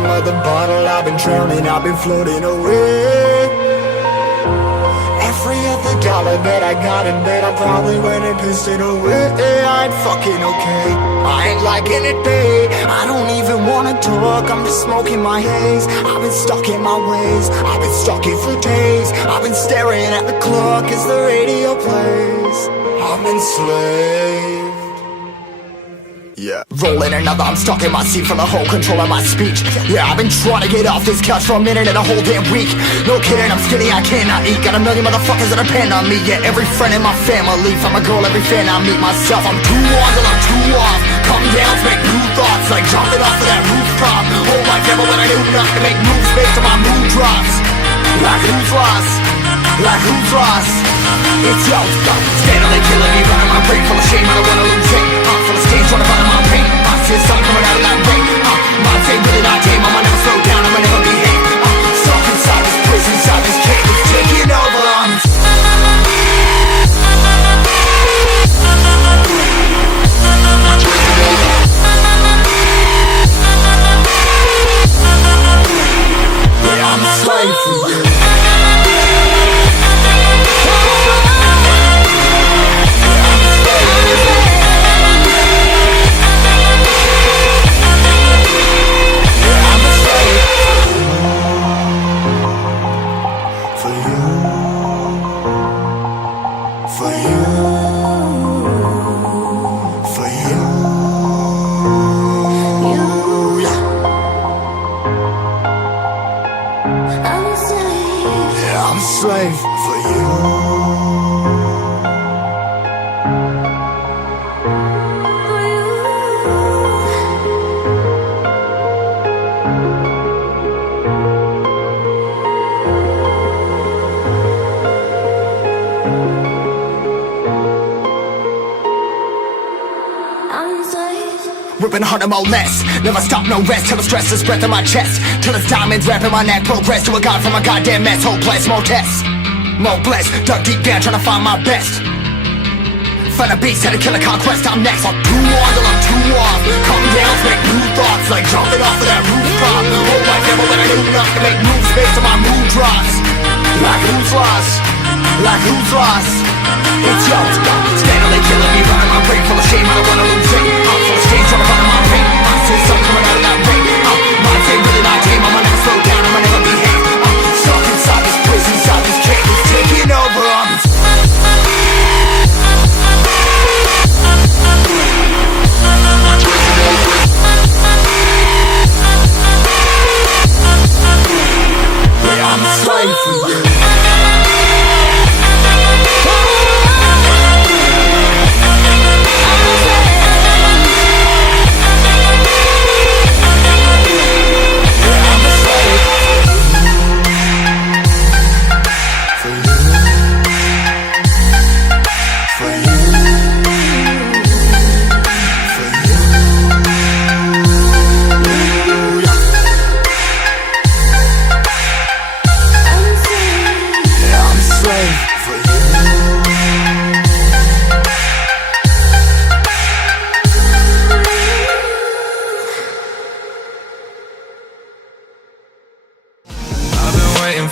bottom of the bottle, I've been drowning, I've been floating away. Every other dollar that I got in bed, I probably went and pissed it away. I ain't fucking okay, I ain't liking it, babe. I don't even wanna talk, I'm just smoking my haze. I've been stuck in my ways, I've been stuck here for days. I've been staring at the clock as the radio plays. I'm enslaved. Yeah, rolling another, I'm stuck in my seat for the whole control of my speech. Yeah, I've been trying to get off this couch for a minute and a whole damn week. No kidding, I'm skinny, I cannot eat. Got a million motherfuckers that depend on me. Yeah, every friend in my family, from a girl, every fan I meet myself. I'm too on till I'm too off. Come down to make new thoughts, like jumping off of that rooftop. Hold my camera when I do nothing to make moves based on my mood drops. Like who's lost? Like who's lost? It's yo, steadily killing me, running my brain full of shame. I don't wanna lose it. Full of stage, trying to find my pain. I see the sun coming out of that rain. Minds ain't really not tame. I'ma never slow down, I'ma never behave. Stuck inside this prison, inside this cage, it's taking over. Yeah, I'm a slave for you. I'm a slave for you. Ripping harder, more less. Never stop, no rest. Till the stress is breath in my chest. Till it's diamonds wrapping my neck. Progress to a god from a goddamn mess. Hopeless, more tests, more blessed. Dug deep down trying to find my best. Find a beast, had to kill a conquest. I'm next. I'm too on till I'm too off. Come down to make new thoughts, like jumping off of that rooftop. Hold my camera when I do nothing to make moves based on my mood drops. Like who's lost? Like who's lost? It's yo, steadily killing me, running my brain full of shame. I don't wanna lose it. Full of stage, trying to find my pain. I see the sun coming out of that rain. Minds ain't really not tame. I'ma never slow down, I'ma never behave. Stuck inside this prison, inside this cage, it's taking over. Yeah, I'm a slave for you.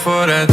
For that